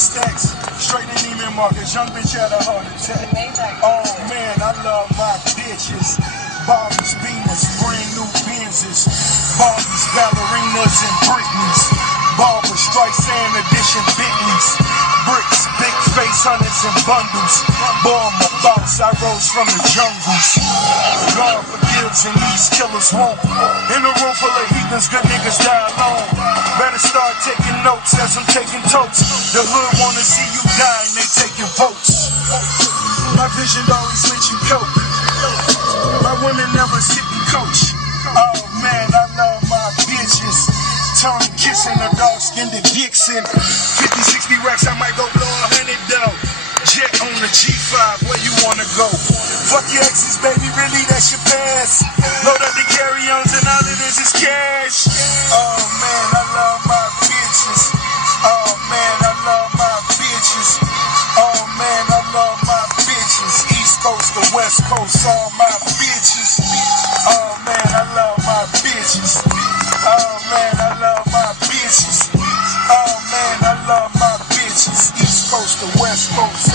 stacks, straight in Neiman Marcus, young bitch had a heart attack. Oh man, I love my bitches. Barbies, Beamers, brand new Benzes. Barbies, ballerinas, and Britneys. Barbara, Streisand edition Bentleys. Bricks, big face, hundreds and bundles. Born my boss, I rose from the jungles. God forgives and these killers won't. In a room full of heathens, good niggas die alone. Better start taking notes as I'm taking totes. The hood wanna see you die and they taking votes. My vision always let you cope. My women never sit and coach. Oh man, I love my bitches. Tongue kissing a dark-skinned Dixon. 50, 60 racks, I might go blow 100 though. Jet on the G5, where you wanna go? Fuck your exes, baby, really that's your past. Load up the carry-ons and all it is cash. Oh man, I love my bitches. Oh man, I love my bitches. Oh man, I love my bitches. East Coast to West Coast, all my bitches. Oh man, I love my bitches. Oh man, I love my bitches. Oh man, I love my bitches. East Coast to West Coast.